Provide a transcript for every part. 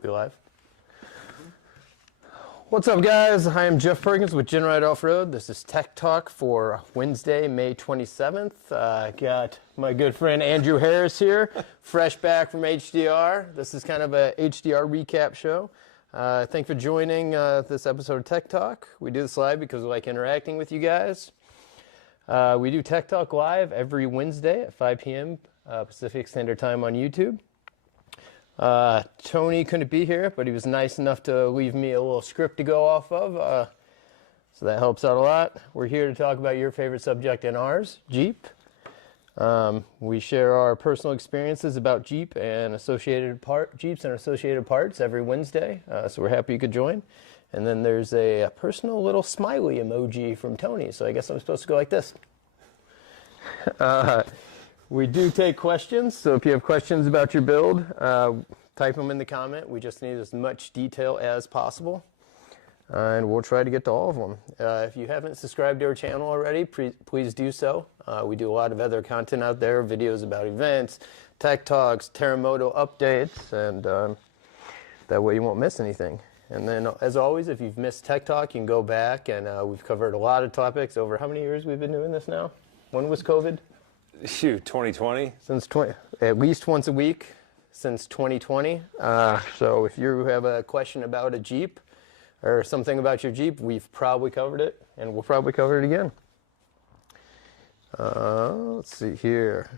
We live? What's up, guys? I am Jeff Perkins with GenRight Off-Road. This is Tech Talk for Wednesday, May 27th. I got my good friend Andrew Harris here, fresh back from HDR. This is kind of a HDR recap show. Thanks for joining this episode of Tech Talk. We do this live because we like interacting with you guys. We do Tech Talk live every Wednesday at 5 p.m. Pacific Standard Time on YouTube. Tony couldn't be here, but he was nice enough to leave me a little script to go off of, so that helps out a lot. We're here to talk about your favorite subject and ours, Jeep. We share our personal experiences about Jeep and Jeeps and associated parts every Wednesday, so we're happy you could join. And then there's a personal little smiley emoji from Tony, so I guess I'm supposed to go like this. We do take questions, so if you have questions about your build, type them in the comment. We just need as much detail as possible, and we'll try to get to all of them. If you haven't subscribed to our channel already, please do so. We do a lot of other content out there, videos about events, tech talks, Terremoto updates, and that way you won't miss anything. And then, as always, if you've missed Tech Talk, you can go back, and we've covered a lot of topics over how many years we've been doing this now? When was COVID? Shoot, 2020? At least once a week since 2020. So if you have a question about a Jeep or something about your Jeep, we've probably covered it, and we'll probably cover it again. Let's see here.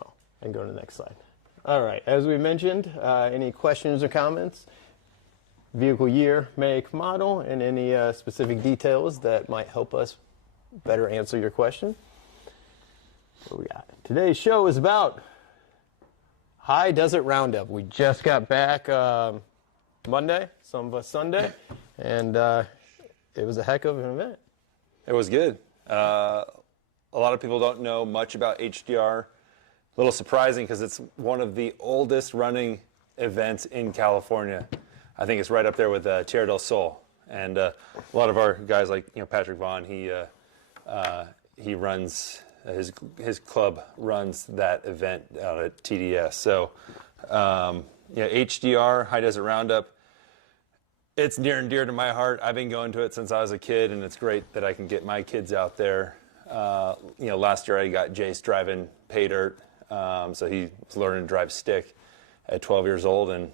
Oh, and go to the next slide. All right, as we mentioned, any questions or comments, vehicle year, make, model, and any specific details that might help us better answer your question. What we got? Today's show is about High Desert Roundup. We just got back Monday, some of us Sunday, and it was a heck of an event. It was good. A lot of people don't know much about HDR. A little surprising because it's one of the oldest running events in California. I think it's right up there with Tierra del Sol. And a lot of our guys like Patrick Vaughn, he runs... His club runs that event out at TDS. So, HDR, High Desert Roundup, it's near and dear to my heart. I've been going to it since I was a kid, and it's great that I can get my kids out there. Last year I got Jace driving pay dirt, so he was learning to drive stick at 12 years old, and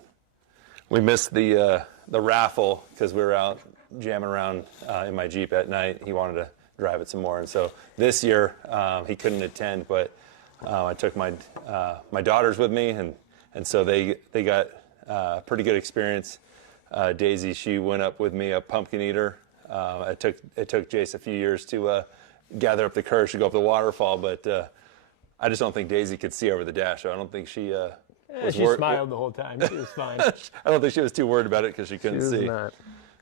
we missed the raffle because we were out jamming around in my Jeep at night. He wanted to drive it some more, and so this year he couldn't attend, but I took my daughters with me, and so they got a pretty good experience. Daisy, she went up with me up Pumpkin Eater. It took Jace a few years to gather up the courage to go up the waterfall, but I just don't think Daisy could see over the dash. So I don't think she she smiled the whole time. She was fine. I don't think she was too worried about it because she couldn't see. Not.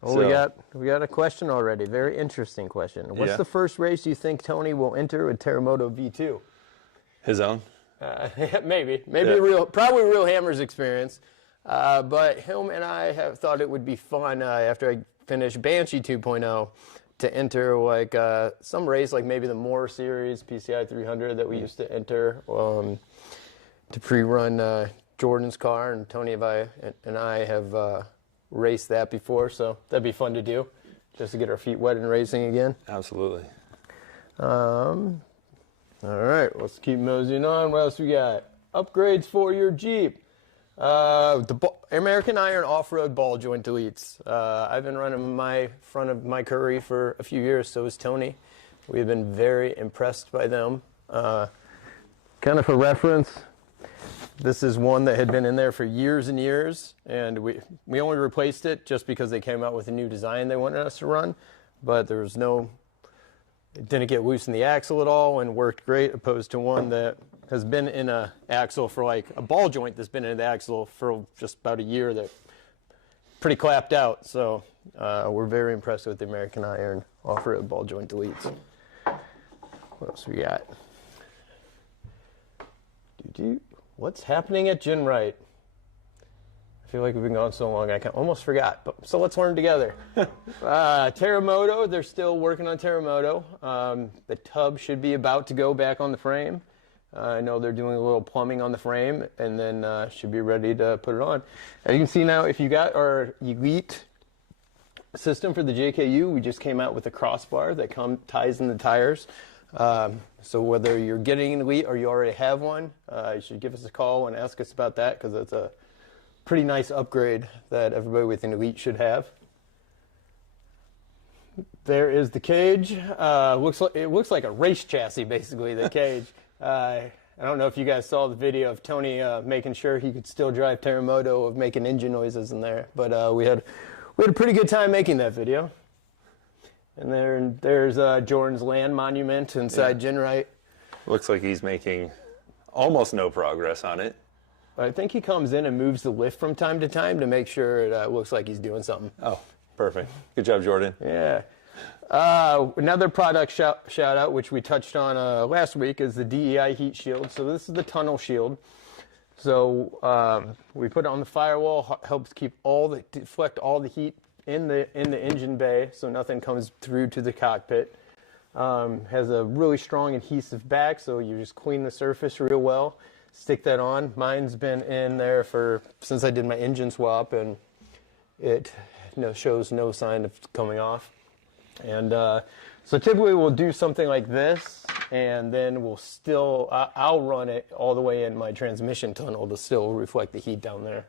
Well, so, we got a question already. Very interesting question. What's the first race you think Tony will enter with Terremoto V2? His own? Maybe probably real Hammer's experience. But him and I have thought it would be fun after I finish Banshee 2.0 to enter like some race, like maybe the Moore Series PCI 300 that we used to enter to pre-run Jordan's car, and Tony and I have raced that before, so that'd be fun to do, just to get our feet wet in racing again. Absolutely. All right, let's keep moseying on. What else we got? Upgrades for your Jeep. The American Iron off-road ball joint deletes. I've been running my front of my Curry for a few years, so has Tony. We've been very impressed by them. Kind of for reference, this is one that had been in there for years and years, and we only replaced it just because they came out with a new design they wanted us to run, but it didn't get loose in the axle at all and worked great, opposed to one that has been in a axle for like a ball joint that's been in the axle for just about a year, that pretty clapped out. So we're very impressed with the American Iron off-road ball joint deletes. What else we got? What's happening at GenRight? I feel like we've been gone so long, I almost forgot. So let's learn together. Terremoto, they're still working on Terremoto. The tub should be about to go back on the frame. I know they're doing a little plumbing on the frame, and then should be ready to put it on. As you can see now, if you got our Elite system for the JKU, we just came out with a crossbar that ties in the tires. So whether you're getting an Elite or you already have one, you should give us a call and ask us about that, because it's a pretty nice upgrade that everybody with an Elite should have. There is the cage. It looks like a race chassis, basically, the cage. I don't know if you guys saw the video of Tony making sure he could still drive Terremoto, of making engine noises in there. But we had a pretty good time making that video. And there's Jordan's land monument inside GenRight. Looks like he's making almost no progress on it. I think he comes in and moves the lift from time to time to make sure it looks like he's doing something. Oh, perfect. Good job, Jordan. Yeah. Another product shout out, which we touched on last week, is the DEI heat shield. So this is the tunnel shield. So we put it on the firewall, helps deflect all the heat in the engine bay, so nothing comes through to the cockpit. Has a really strong adhesive back, so you just clean the surface real well. Stick that on. Mine's been in there since I did my engine swap, and it shows no sign of coming off. And so typically we'll do something like this, and then I'll run it all the way in my transmission tunnel to still reflect the heat down there.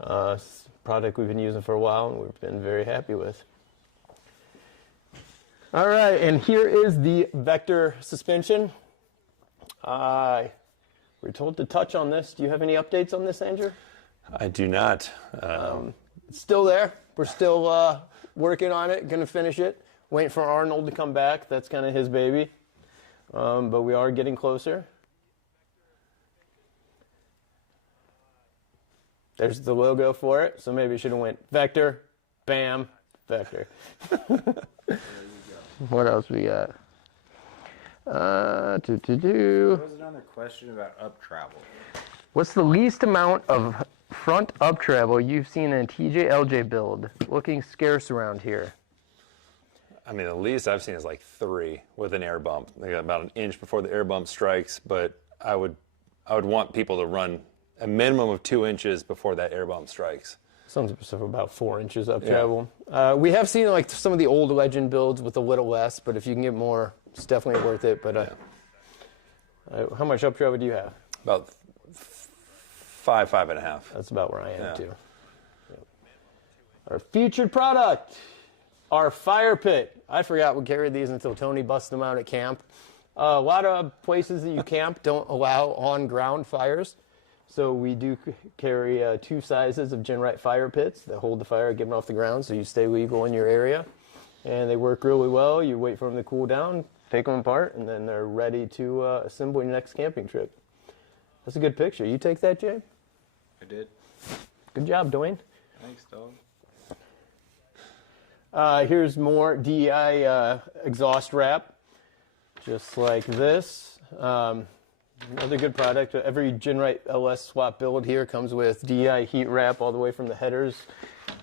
It's a product we've been using for a while, and we've been very happy with. All right, and here is the Vector suspension. We're told to touch on this. Do you have any updates on this, Andrew? I do not. It's still there. We're still working on it, going to finish it. Waiting for Arnold to come back. That's kind of his baby. But we are getting closer. There's the logo for it. So maybe it should have went Vector, bam, Vector. What else we got? There was another question about up travel. What's the least amount of front up travel you've seen in a TJ-LJ build? Looking scarce around here. I mean, the least I've seen is like 3 with an air bump. They got about an inch before the air bump strikes, but I would want people to run a minimum of 2 inches before that air bump strikes. Some stuff about 4 inches up travel. We have seen like some of the old Legend builds with a little less, but if you can get more, it's definitely worth it. But how much up travel do you have? About 5.5. That's about where I am too. Yep. Our featured product, our fire pit. I forgot we carried these until Tony busted them out at camp. A lot of places that you camp don't allow on-ground fires. So we do carry 2 sizes of GenRight fire pits that hold the fire getting off the ground, so you stay legal in your area. And they work really well. You wait for them to cool down, take them apart, and then they're ready to assemble your next camping trip. That's a good picture. You take that, Jay? I did. Good job, Dwayne. Thanks, dog. Here's more DEI exhaust wrap, just like this. Another good product. Every GenRight LS swap build here comes with DEI heat wrap all the way from the headers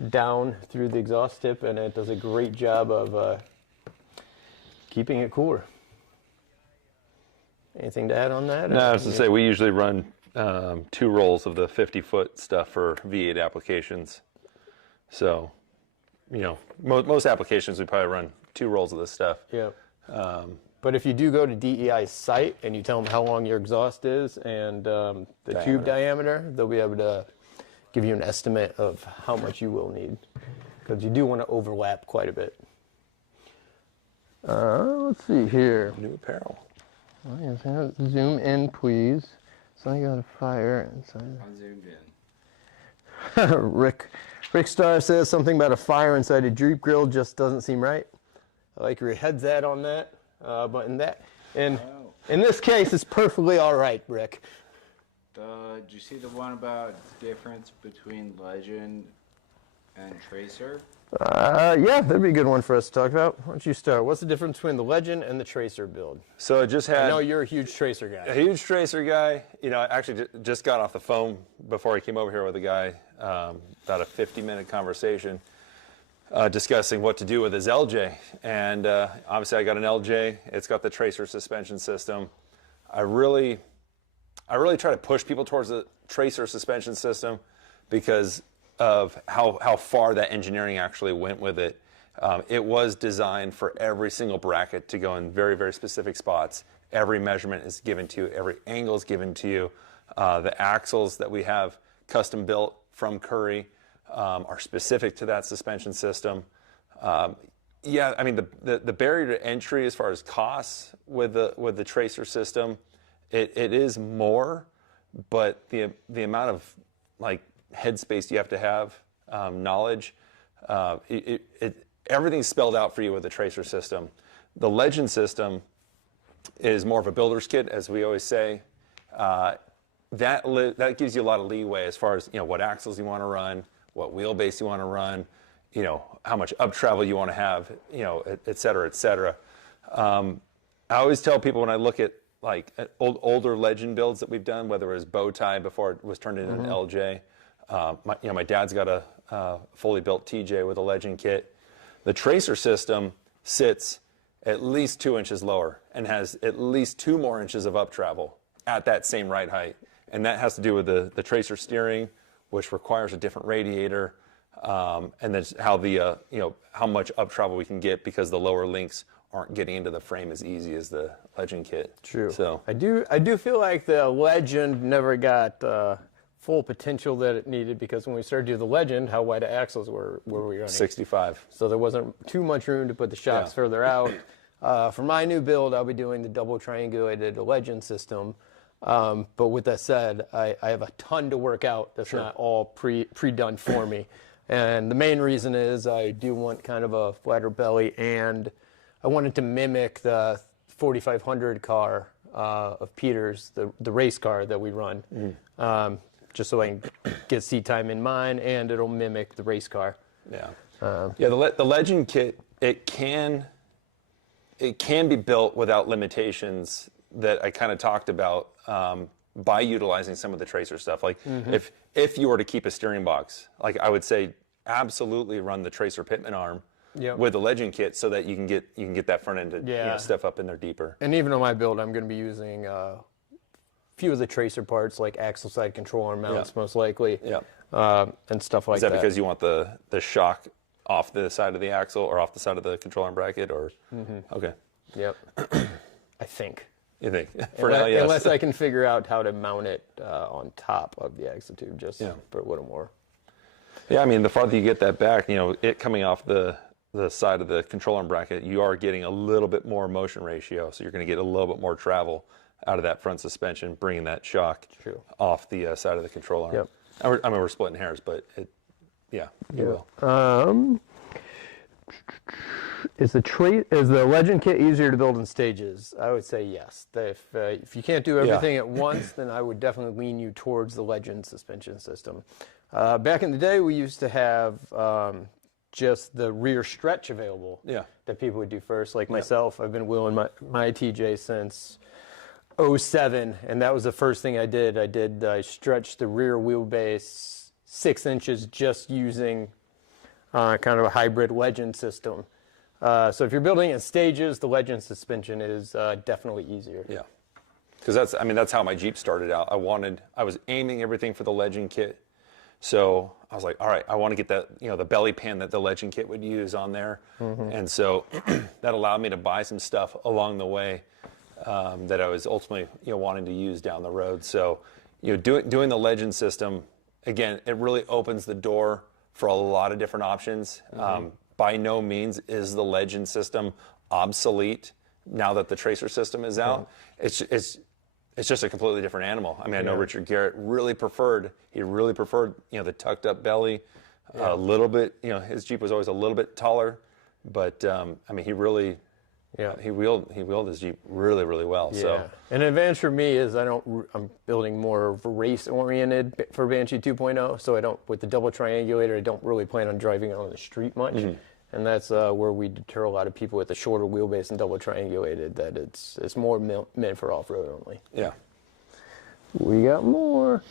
down through the exhaust tip, and it does a great job of keeping it cooler. Anything to add on that? No, I was to say we usually run 2 rolls of the 50-foot stuff for V8 applications. So, most applications we probably run 2 rolls of this stuff. Yeah. But if you do go to DEI's site and you tell them how long your exhaust is and the tube diameter, they'll be able to give you an estimate of how much you will need, because you do want to overlap quite a bit. Let's see here. New apparel. Oh, yes, zoom in, please. So I got a fire inside. I zoomed in. Rick Starr says something about a fire inside a Jeep grill just doesn't seem right. I like where your head's at on that. But in this case, it's perfectly all right, Rick. Did you see the one about the difference between Legend and Tracer? Yeah, that'd be a good one for us to talk about. Why don't you start? What's the difference between the Legend and the Tracer build? So it just had. I know you're a huge Tracer guy. A huge Tracer guy. I actually just got off the phone before I came over here with a guy, about a 50-minute conversation. Discussing what to do with his LJ, and obviously I got an LJ. It's got the Tracer suspension system. I really try to push people towards the tracer suspension system because of how far that engineering actually went with it. It was designed for every single bracket to go in very, very specific spots. Every measurement is given to you. Every angle is given to you. The axles that we have custom built from Curry are specific to that suspension system. Yeah, I mean the barrier to entry as far as costs with the tracer system, it is more, but the amount of like headspace you have to have, knowledge, everything's spelled out for you with the tracer system. The Legend system is more of a builder's kit, as we always say. That gives you a lot of leeway as far as what axles you want to run, what wheelbase you want to run, how much up travel you want to have, et cetera, et cetera. I always tell people when I look at like older Legend builds that we've done, whether it was bow tie before it was turned into an LJ. My dad's got a fully built TJ with a Legend kit. The tracer system sits at least 2 inches lower and has at least 2 more inches of up travel at that same ride height. And that has to do with the tracer steering, which requires a different radiator, and then how much up travel we can get because the lower links aren't getting into the frame as easy as the Legend kit. True. So I do feel like the Legend never got full potential that it needed, because when we started doing the Legend, how wide the axles were we running? 65. So there wasn't too much room to put the shocks further out. For my new build, I'll be doing the double triangulated Legend system. But with that said, I have a ton to work out that's not all pre-done for me. And the main reason is I do want kind of a flatter belly, and I wanted to mimic the 4500 car of Peter's, the race car that we run, just so I can get seat time in mine, and it'll mimic the race car. Yeah, the Legend kit, it can be built without limitations that I kind of talked about by utilizing some of the tracer stuff. Like if you were to keep a steering box, like I would say absolutely run the tracer pitman arm with the Legend kit so that you can get that front end to step up in there deeper. And even on my build, I'm going to be using a few of the tracer parts, like axle side control arm mounts, most likely, and stuff like that. Is that because you want the shock off the side of the axle or off the side of the control arm bracket, or? Okay. Yep. I think. You think? For now, yes. Unless I can figure out how to mount it on top of the axle tube, just for a little more. Yeah, I mean, the farther you get that back, it coming off the side of the control arm bracket, you are getting a little bit more motion ratio, so you're going to get a little bit more travel out of that front suspension, bringing that shock off the side of the control arm. Yep. I mean, we're splitting hairs, but you will. Is the Legend kit easier to build in stages? I would say yes. If you can't do everything at once, then I would definitely lean you towards the Legend suspension system. Back in the day, we used to have just the rear stretch available that people would do first. Like myself, I've been wheeling my TJ since 07, and that was the first thing I did. I stretched the rear wheelbase 6 inches just using kind of a hybrid Legend system. So if you're building in stages, the Legend suspension is definitely easier. Yeah, because that's how my Jeep started out. I was aiming everything for the Legend kit, so I was like, all right, I want to get that the belly pan that the Legend kit would use on there, and so that allowed me to buy some stuff along the way that I was ultimately wanting to use down the road. So doing the Legend system, again, it really opens the door for a lot of different options. By no means is the Legend system obsolete now that the tracer system is out. It's just a completely different animal. I mean, I know Richard Garrett really preferred the tucked up belly, a little bit. His Jeep was always a little bit taller, but I mean, he really. He wheeled his Jeep really, really well. Yeah. So, an advantage for me is I'm building more race oriented for Banshee 2.0. So I don't, with the double triangulator, I don't really plan on driving it on the street much. And that's where we deter a lot of people with the shorter wheelbase and double triangulated. That it's more meant for off road only. Yeah. We got more.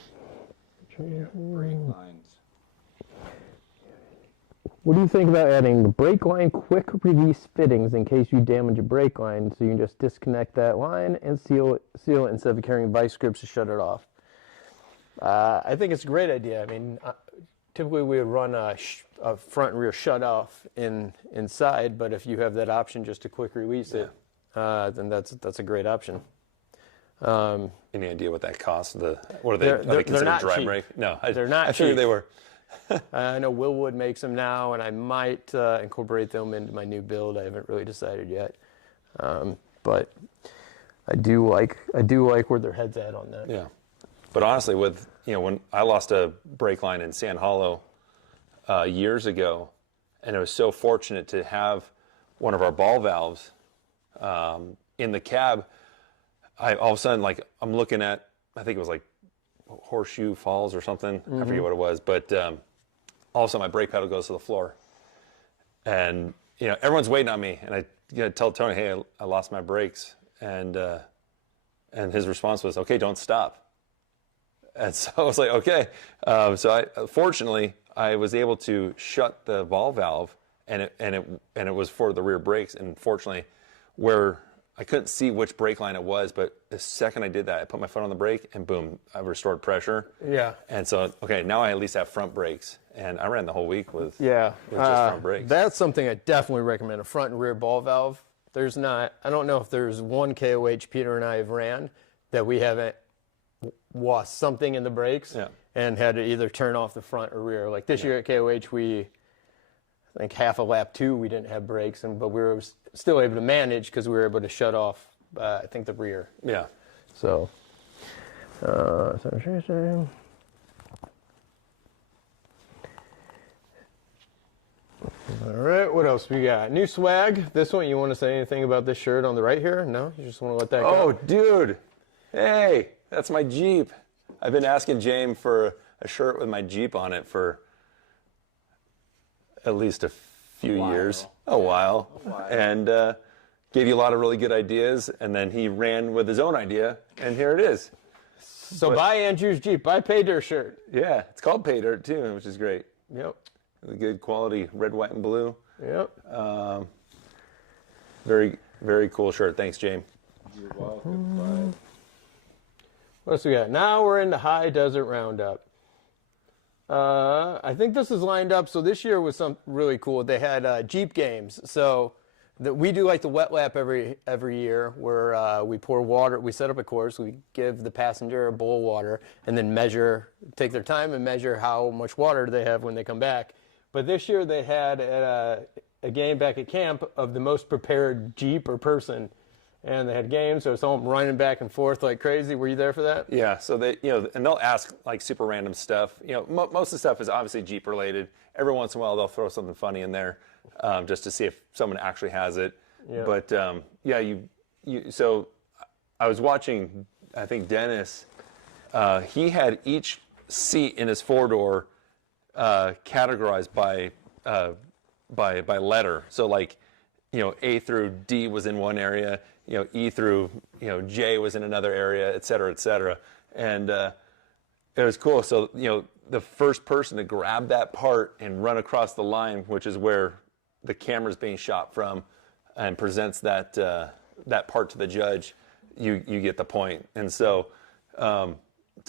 Lines. What do you think about adding the brake line quick release fittings in case you damage a brake line, so you can just disconnect that line and seal it instead of carrying vice grips to shut it off? I think it's a great idea. I mean, typically we would run a front and rear shut off inside, but if you have that option just to quick release it, then that's a great option. Any idea what that costs? What are they? Are they considered not dry cheap. brake? No, They're not I figured cheap. they were. I know Willwood makes them now, and I might incorporate them into my new build. I haven't really decided yet, but I do like where their head's at on that. Yeah, but honestly, when I lost a brake line in Sand Hollow years ago, and I was so fortunate to have one of our ball valves in the cab. All of a sudden, I'm looking at, I think it was like Horseshoe Falls or something. I forget what it was, but all of a sudden my brake pedal goes to the floor, and everyone's waiting on me, and I tell Tony, hey, I lost my brakes, and his response was, okay, don't stop. And so I was like, okay. Fortunately, I was able to shut the ball valve, and it was for the rear brakes, and fortunately, where I couldn't see which brake line it was, but the second I did that, I put my foot on the brake, and boom, I restored pressure. Yeah. And so, okay, now I at least have front brakes, and I ran the whole week with just front brakes. That's something I definitely recommend, a front and rear ball valve. I don't know if there's one KOH Peter and I have ran that we haven't lost something in the brakes and had to either turn off the front or rear. Like this year at KOH, I think half of lap 2 we didn't have brakes, but we were still able to manage because we were able to shut off, I think, the rear. Yeah. So, all right, what else we got? New swag. This one, you want to say anything about this shirt on the right here? No? You just want to let that go? Oh, dude. Hey, that's my Jeep. I've been asking James for a shirt with my Jeep on it for at least a few years. A while. And gave you a lot of really good ideas, and then he ran with his own idea, and here it is. So buy Andrew's Jeep. Buy Pay Dirt shirt. Yeah, it's called Pay Dirt too, which is great. Yep. The good quality red, white, and blue. Yep. Very, very cool shirt. Thanks, James. You're welcome, bud. What else we got? Now we're in the High Desert Roundup. I think this is lined up. So this year was some really cool. They had Jeep games. So we do like the wet lap every year, where we pour water. We set up a course. We give the passenger a bowl of water, and then take their time and measure how much water they have when they come back. But this year they had a game back at camp of the most prepared Jeep or person. And they had games, so some of them running back and forth like crazy. Were you there for that? Yeah, so they, and they'll ask like super random stuff. Most of the stuff is obviously Jeep related. Every once in a while they'll throw something funny in there, just to see if someone actually has it. Yeah. But so I was watching, I think Dennis, he had each seat in his 4-door categorized by letter. So like, A through D was in one area. E through, J was in another area, et cetera, et cetera. And it was cool. So, the first person to grab that part and run across the line, which is where the camera's being shot from, and presents that part to the judge, you get the point. And so, to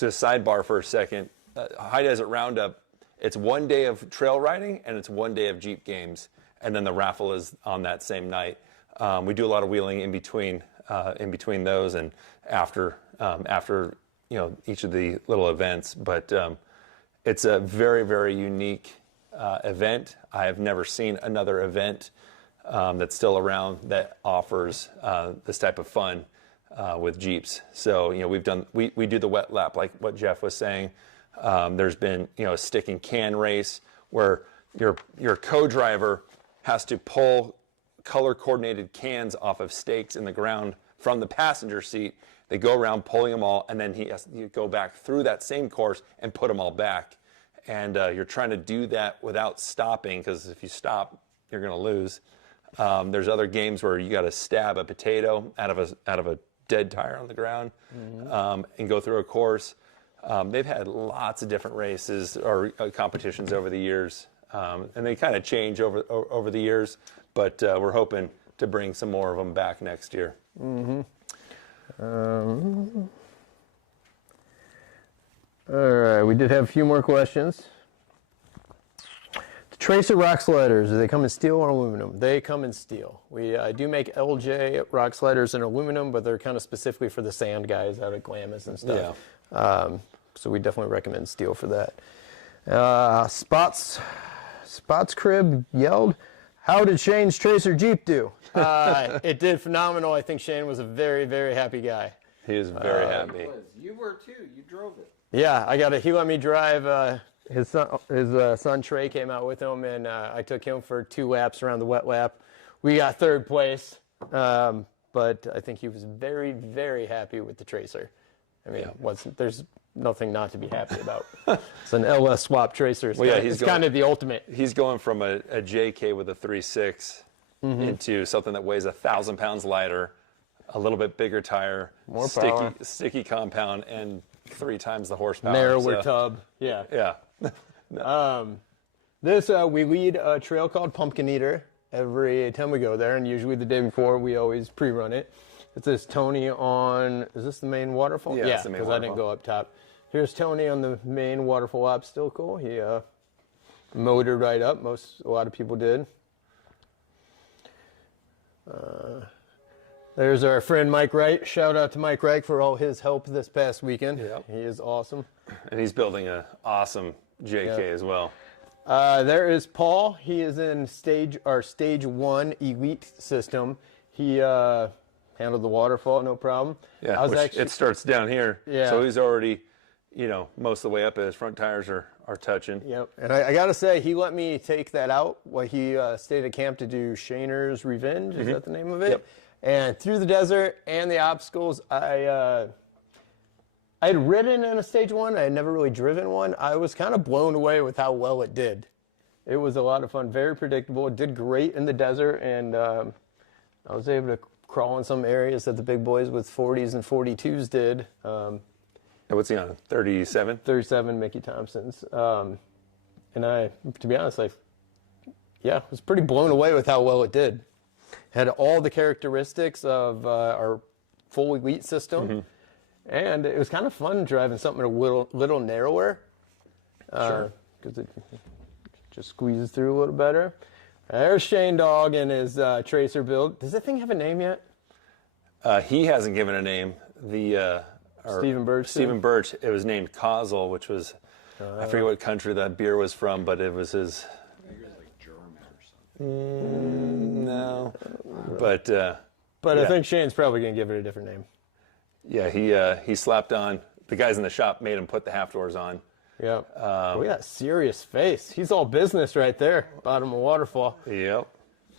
sidebar for a second, High Desert Roundup, it's one day of trail riding and it's one day of Jeep games. And then the raffle is on that same night. We do a lot of wheeling in between those and after each of the little events. But it's a very, very unique event. I have never seen another event that's still around that offers this type of fun with Jeeps. So we do the wet lap like what Jeff was saying. There's been a stick and can race where your co-driver has to pull color-coordinated cans off of stakes in the ground from the passenger seat. They go around pulling them all, and then he has to go back through that same course and put them all back. And you're trying to do that without stopping, because if you stop, you're going to lose. There's other games where you got to stab a potato out of a dead tire on the ground, and go through a course. They've had lots of different races or competitions over the years. And they kind of change over the years, but we're hoping to bring some more of them back next year. All right, we did have a few more questions. The Tracer rock sliders, do they come in steel or aluminum? They come in steel. We do make LJ rock sliders in aluminum, but they're kind of specifically for the sand guys out at Glamis and stuff. Yeah. So we definitely recommend steel for that. Spots Crib yelled, "How did Shane's Tracer Jeep do?" It did phenomenal. I think Shane was a very, very happy guy. He is very happy. You were too. You drove it. Yeah, he let me drive. His son Trey came out with him, and I took him for 2 laps around the wet lap. We got 3rd place, but I think he was very, very happy with the Tracer. I mean, there's nothing not to be happy about. It's an LS swap Tracer. It's kind of the ultimate. He's going from a JK with a 3.6 into something that weighs 1,000 pounds lighter, a little bit bigger tire, more power, sticky compound, and 3 times the horsepower. Narrower tub. Yeah. Yeah. We lead a trail called Pumpkin Eater every time we go there, and usually the day before we always pre-run it. It says Tony on, is this the main waterfall? Yeah, because I didn't go up top. Here's Tony on the main waterfall lap, still cool. He motored right up, a lot of people did. There's our friend Mike Wright. Shout out to Mike Wright for all his help this past weekend. Yep. He is awesome. And he's building an awesome JK as well. There is Paul. He is in stage 1 elite system. He handled the waterfall, no problem. Yeah, it starts down here. Yeah. So he's already, most of the way up. His front tires are touching. Yep. And I got to say, he let me take that out while he stayed at camp to do Shaner's Revenge. Is that the name of it? Yep. And through the desert and the obstacles, I had ridden in a stage 1. I had never really driven one. I was kind of blown away with how well it did. It was a lot of fun, very predictable. It did great in the desert, and I was able to crawl in some areas that the big boys with 40s and 42s did. What's he on? 37? 37 Mickey Thompsons. And to be honest, was pretty blown away with how well it did. Had all the characteristics of our full elite system. And it was kind of fun driving something a little narrower. Because it just squeezes through a little better. There's Shane Dog and his Tracer build. Does that thing have a name yet? He hasn't given a name. Stephen Birch. Stephen Birch. It was named Kozel, which was, I forget what country that beer was from, but it was his. I think it was like German or something. No. But I think Shane's probably going to give it a different name. Yeah, he slapped on. The guys in the shop made him put the half doors on. Yep. Look at that serious face. He's all business right there, bottom of waterfall. Yep.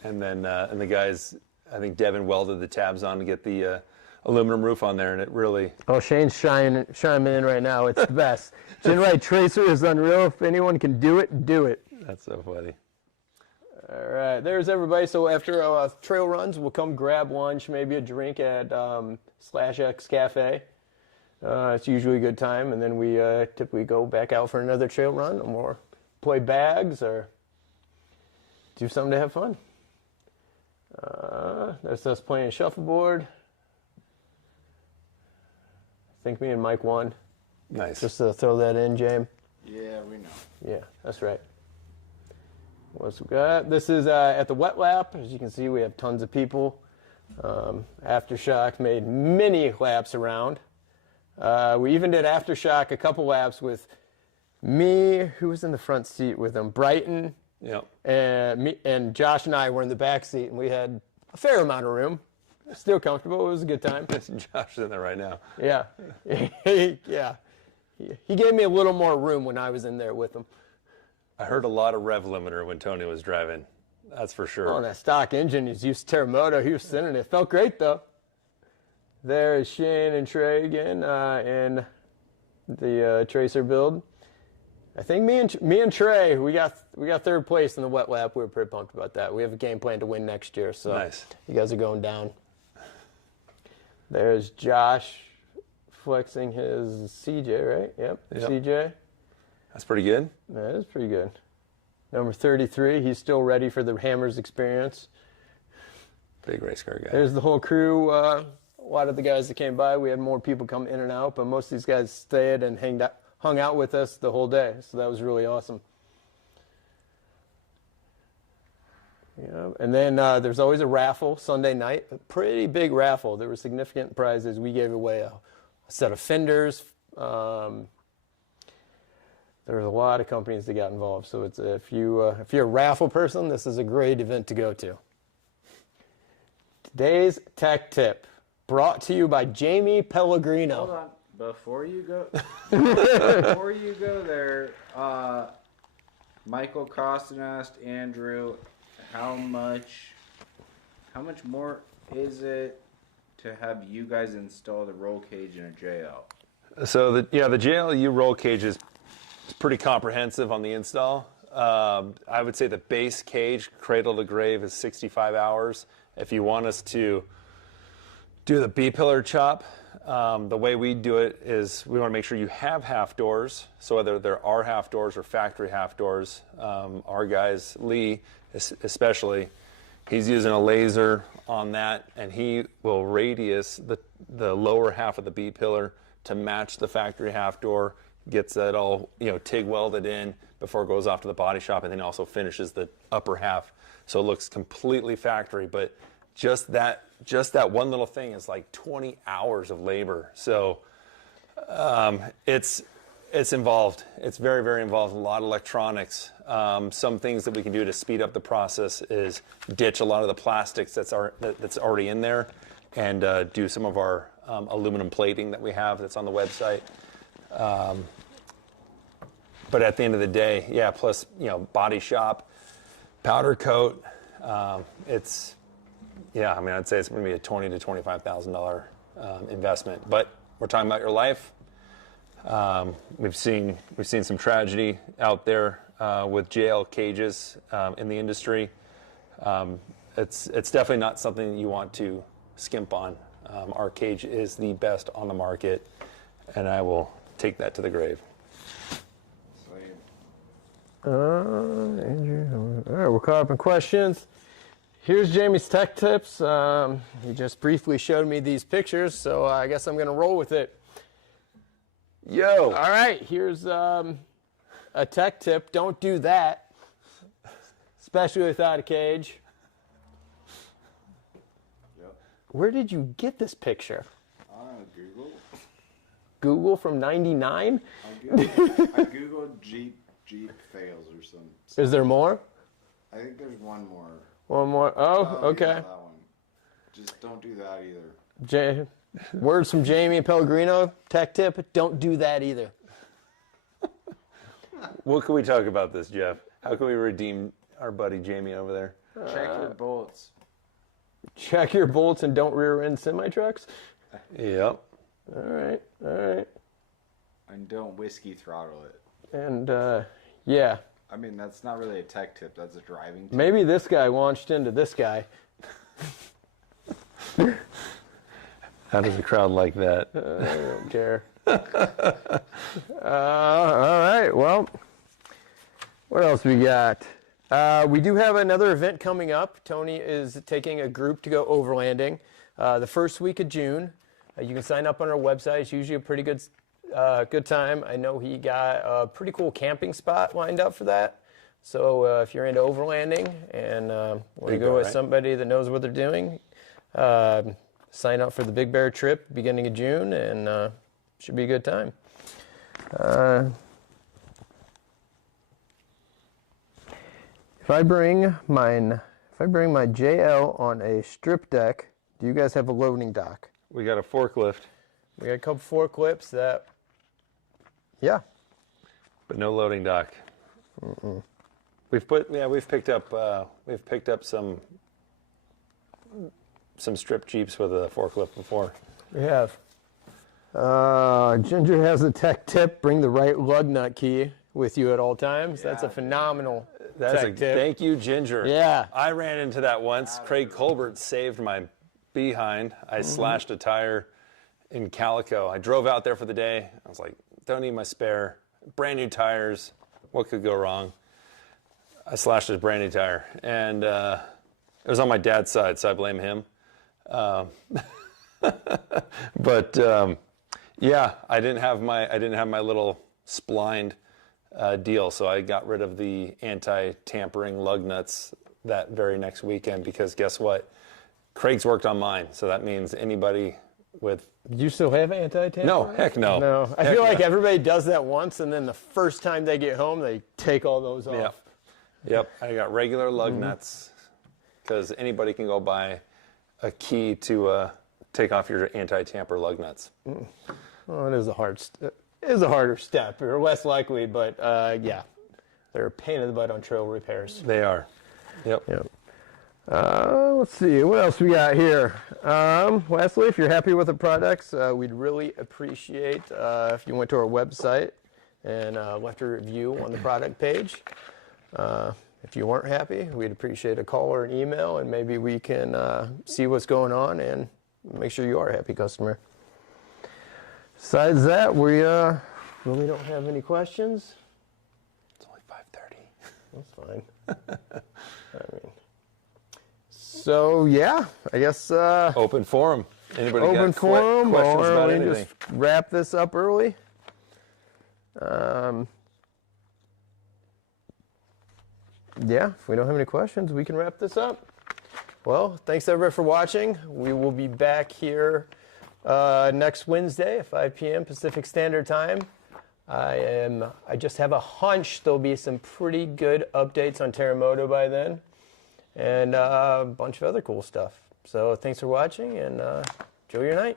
And then and the guys, I think Devin welded the tabs on to get the aluminum roof on there, and it really. Oh, Shane's chiming in right now. It's the best. GenRight Tracer is unreal. If anyone can do it, do it. That's so funny. All right, there's everybody. So after trail runs, we'll come grab lunch, maybe a drink at /X Cafe. It's usually a good time, and then we typically go back out for another trail run, or play bags, or do something to have fun. That's us playing shuffleboard. I think me and Mike won. Nice. Just to throw that in, James. Yeah, we know. Yeah, that's right. What else we got? This is at the wet lap. As you can see, we have tons of people. Aftershock made many laps around. We even did Aftershock a couple laps with me, who was in the front seat with them, Brighton, and Josh and I were in the back seat, and we had a fair amount of room. Still comfortable. It was a good time. Josh is in there right now. Yeah. Yeah. He gave me a little more room when I was in there with him. I heard a lot of rev limiter when Tony was driving. That's for sure. Oh, that stock engine is used Terremoto. He was sending it. Felt great, though. There is Shane and Trey again in the Tracer build. I think me and Trey, we got third place in the wet lap. We were pretty pumped about that. We have a game plan to win next year, so nice. You guys are going down. There's Josh flexing his CJ, right? Yep. CJ. That's pretty good. That is pretty good. Number 33, he's still ready for the Hammers experience. Big race car guy. There's the whole crew. A lot of the guys that came by, we had more people come in and out, but most of these guys stayed and hung out with us the whole day, so that was really awesome. Yeah, and then there's always a raffle Sunday night, a pretty big raffle. There were significant prizes. We gave away a set of fenders. There was a lot of companies that got involved, so it's if you're a raffle person, this is a great event to go to. Today's tech tip, brought to you by Jamie Pellegrino. Hold on, before you go there, Michael Costin asked Andrew, how much more is it to have you guys install the roll cage in a JL? So the JLU roll cage is pretty comprehensive on the install. I would say the base cage, cradle to grave, is 65 hours. If you want us to do the B-pillar chop, the way we do it is we want to make sure you have half doors. So whether there are half doors or factory half doors, our guys, Lee especially, he's using a laser on that, and he will radius the lower half of the B-pillar to match the factory half door, gets that all TIG welded in before it goes off to the body shop, and then also finishes the upper half. So it looks completely factory, but just that one little thing is like 20 hours of labor. So it's involved. It's very, very involved. A lot of electronics. Some things that we can do to speed up the process is ditch a lot of the plastics that's already in there, and do some of our aluminum plating that we have that's on the website. But at the end of the day, yeah, plus body shop, powder coat. I'd say it's going to be a $20,000 to $25,000 investment. But we're talking about your life. We've seen some tragedy out there with JL cages in the industry. It's definitely not something you want to skimp on. Our cage is the best on the market, and I will take that to the grave. Andrew, all right, we're caught up in questions. Here's Jamie's tech tips. He just briefly showed me these pictures, so I guess I'm going to roll with it. Yo! All right, here's a tech tip. Don't do that, especially without a cage. Yep. Where did you get this picture? Google. Google from '99? I Googled Jeep fails or something. Is there more? I think there's one more. One more. Oh, okay. Yeah, that one. Just don't do that either. Words from Jamie Pellegrino, tech tip, don't do that either. What can we talk about this, Jeff? How can we redeem our buddy Jamie over there? Check your bolts. Check your bolts and don't rear end semi-trucks? Yep. All right. And don't whiskey throttle it. And, yeah. I mean, that's not really a tech tip. That's a driving tip. Maybe this guy launched into this guy. How does a crowd like that? I don't care. All right. Well, what else we got? We do have another event coming up. Tony is taking a group to go overlanding the first week of June. You can sign up on our website. It's usually a pretty good time. I know he got a pretty cool camping spot lined up for that. So if you're into overlanding and want to go with somebody that knows what they're doing, sign up for the Big Bear trip beginning of June, and should be a good time. If I bring my JL on a strip deck, do you guys have a loading dock? We got a forklift. We got a couple forklifts that, yeah. But no loading dock. Mm-mm. We've picked up some strip Jeeps with a forklift before. We have. Ginger has a tech tip. Bring the right lug nut key with you at all times. That's a phenomenal tech tip. Thank you, Ginger. Yeah. I ran into that once. Craig Colbert saved my behind. I slashed a tire in Calico. I drove out there for the day. I was like, don't need my spare. Brand new tires. What could go wrong? I slashed his brand new tire, and it was on my dad's side, so I blame him. But yeah, I didn't have my little splined deal, so I got rid of the anti-tampering lug nuts that very next weekend, because guess what? Craig's worked on mine, so that means anybody with... Do you still have anti-tampering? No, heck no. No. I feel like everybody does that once, and then the first time they get home, they take all those off. Yep. I got regular lug nuts, because anybody can go buy a key to take off your anti-tamper lug nuts. Well, it is a harder step, or less likely, but yeah, they're a pain in the butt on trail repairs. They are. Yep. Let's see, what else we got here? Lastly, if you're happy with the products, we'd really appreciate if you went to our website and left a review on the product page. If you weren't happy, we'd appreciate a call or an email, and maybe we can see what's going on and make sure you are a happy customer. Besides that, we really don't have any questions. It's only 5:30. That's fine. So yeah, I guess Open forum. Anybody open got forum, questions or about we can anything? just wrap this up early. Yeah, if we don't have any questions, we can wrap this up. Well, thanks everybody for watching. We will be back here next Wednesday at 5 p.m. Pacific Standard Time. I just have a hunch there'll be some pretty good updates on Terremoto by then, and a bunch of other cool stuff. So thanks for watching, and enjoy your night.